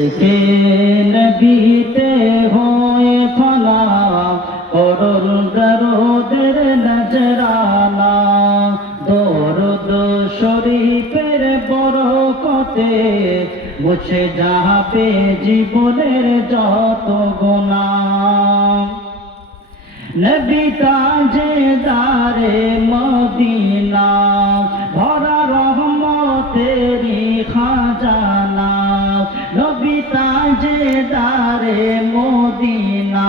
इसके नबीते होए फना করুন দরুদের নজরানা দরুদ শরীফের বরকতে মুছে যাবে জীবনের যত গুনাহ নবী তাজদারে মদিনা ভরা রহমতেরি খাজানা নবী তাজদারে মদিনা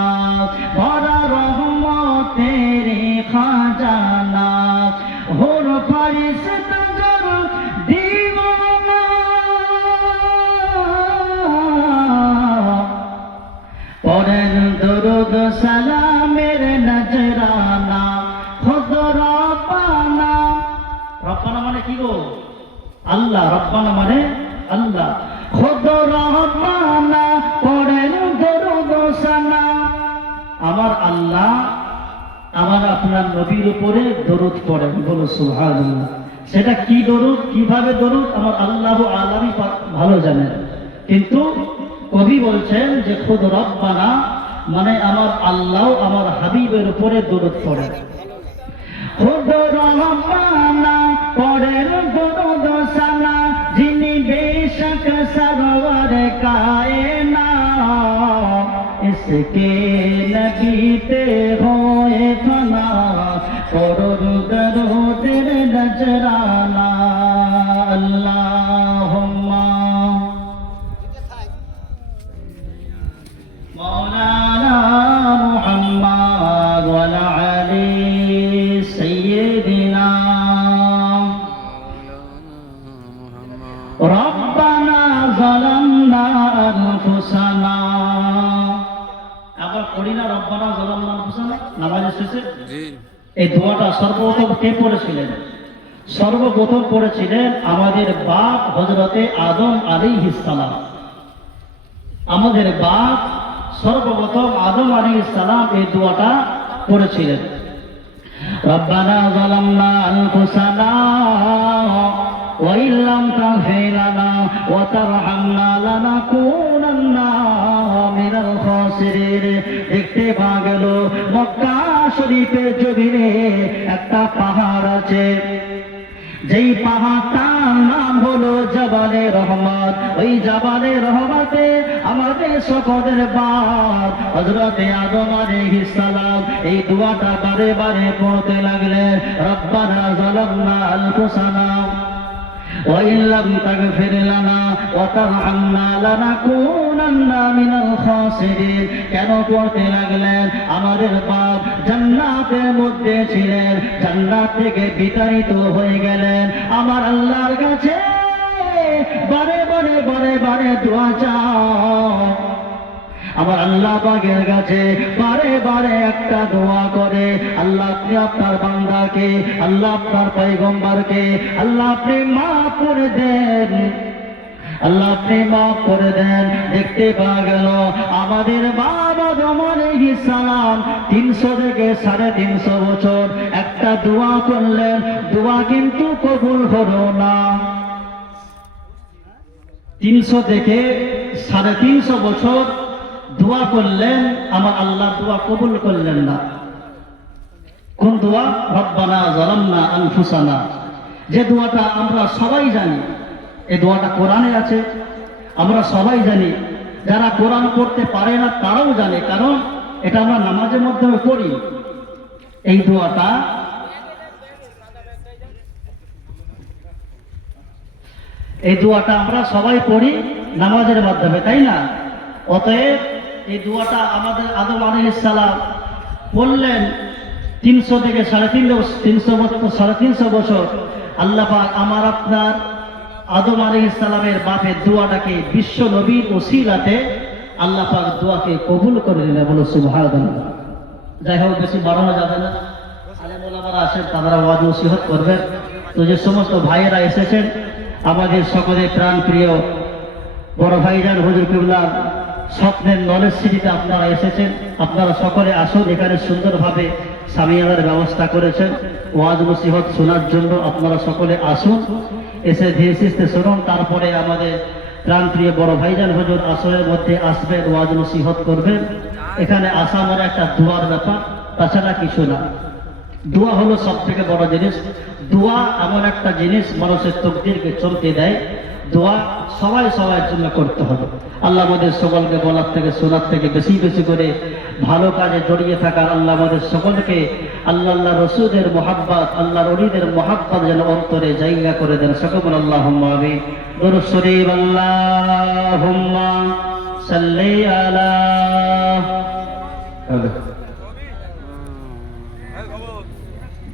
ভরা রহমতেরি খাজানা হুর ফরিশতা জর দিওয়ানা পড়েন দরুদ সালামের নজরানা খুদ রব্বানা রব্বানা মানে কি গো আল্লাহ রব্বানা মানে আল্লাহ খুদ রব্বানা পড়েন দরুদ সালাম আমার আল্লাহ আমার আপনার নবীর উপরে দরুদ পড়েন বলো সুবহানাল্লাহ সেটা কি দরুদ কিভাবে দরুদ আমার আল্লাহ আলামী ভালো জানেন কিন্তু কবি বলছেন যে খুদ রব্বানা মানে আমার আল্লাহ আমার হাবিবের উপরে দরুদ পড়েন খুদ রব্বানা পড়েন দরুদ সানা যিনি বেশক সরওয়ার কায়নাত इसके नबीते होए फना করুন দরুদের নজরানা আল্লাহুম্মা مولانا محمد وعلى آل سيدنا ربنا ظلمنا أنفسنا আবার পড়ি না রব্বানা যালামনা আনফুসানা নামাজের শেষে জি এই দোয়াটা সর্বপ্রথম কে পড়েছিলেন সর্বপ্রথম পড়েছিলেন আমাদের বাপ হযরতে আদম আলাইহিস সালাম আমাদের বাপ সর্বপ্রথম আদম আলাইহিস সালাম এই দোয়াটা পড়েছিলেন রব্বানা যালামনা আনফুসানা ওয়া ইল্লাম তাগফির লানা ওয়া তারহামনা লানাকুনান্না মিনাল খাসিরিন দেখতে পাওয়া গেল মক্কা শরীফের জমিনে একটা পাহাড় আছে যেই পাহাড়টার নাম হলো জাবালে রহমত ওই জাবালে রহমতে আমাদের সকলের বাপ হযরতে আদম আলাইহিস সালাম এই দোয়াটা বারে বারে পড়তে লাগলেন রব্বানা যালামনা আনফুসানা وإن لم تغفر لنا وترحمنا لنكونن من الخاسرين কেন পড়তে লাগলেন আমাদের বাপ জান্নাতের মধ্যে ছিলেন জান্নাত থেকে বিতাড়িত হয়ে গেলেন আমার আল্লাহর কাছে বারে বারে বারে বারে দোয়া চাও আমার আল্লাহ পাকের কাছে বারে বারে একটা দোয়া করে আল্লাহ আপনি আপনার বান্দাকে আল্লাহ আপনার পয়গম্বরকে আল্লাহ আপনি মাফ করে দেন আল্লাহ আপনি মাফ করে দেন দেখতে পাওয়া গেল আমাদের বাবা আদম আলাইহিস সালাম 300 থেকে 350 বছর একটা দোয়া করলেন দোয়া কিন্তু কবুল হলো না 300 থেকে 350 বছর দোয়া করলেন আমার আল্লাহ দোয়া কবুল করলেন না কোন দোয়া রব্বানা যালামনা আনফুসানা যে দোয়াটা আমরা সবাই জানি এই দোয়াটা কোরআনে আছে আমরা সবাই জানি যারা কোরআন পড়তে পারে না তারাও জানে কারণ এটা আমরা নামাজের মাধ্যমে পড়ি এই দোয়াটা আমরা সবাই পড়ি নামাজের মাধ্যমে তাই না অতএব এই দোয়াটা আমাদের আদম আলাইহিস সালাম বললেন 300 থেকে 350 বছর আল্লাহ পাক আমার আপনার আদম আলাইহিস সালামের বাপের দোয়াটাকে বিশ্ব নবীর ওসিলাতে আল্লাহ পাক দোয়াকে কবুল করে নিলেন বলো সুবহানাল্লাহ যাই হোক বেশি বাড়ানো যাবে না আলেম ওলামারা আসেন তারা ওয়াজ নসিহত করবেন তো যে সমস্ত ভাইয়েরা এসেছেন আমাদের সকলের প্রাণ প্রিয় বড় ভাইজান হুজুর কিবলা স্বপ্নের নলেজ সিটিতে আপনারা এসেছেন আপনারা সকলে আসুন এখানে সুন্দরভাবে সামিয়ানার ব্যবস্থা করেছেন ওয়াজ নসিহত শোনার জন্য আপনারা সকলে আসুন এসে ধীরে সুস্থে শুনুন তারপরে আমাদের প্রাণপ্রিয় বড় ভাইজান হুজুর আসরের মধ্যে আসবেন, ওয়াজ নসিহত করবেন। এখানে আসা মানে একটা দোয়ার ব্যাপার, তাছাড়া কিছু না। দোয়া হলো সব থেকে বড় জিনিস। দোয়া এমন একটা জিনিস মানুষের তকদিরকে চলতে দেয়। দোয়া সবাই সবার জন্য করতে হবে। আল্লাহ আমাদের সকলকে বলার থেকে শোনার থেকে বেশি বেশি করে ভালো কাজে জড়িয়ে থাকার আল্লাহ আমাদের সকলকে আল্লাহ রসুলের মোহাব্বত, আল্লাহর ওলিদের মোহাব্বত যেন অন্তরে জায়গা করে দেন। সকল আল্লাহুম্মা আমিন। দুরূদ শরীফ। আল্লাহুম্মা সাল্লি আলা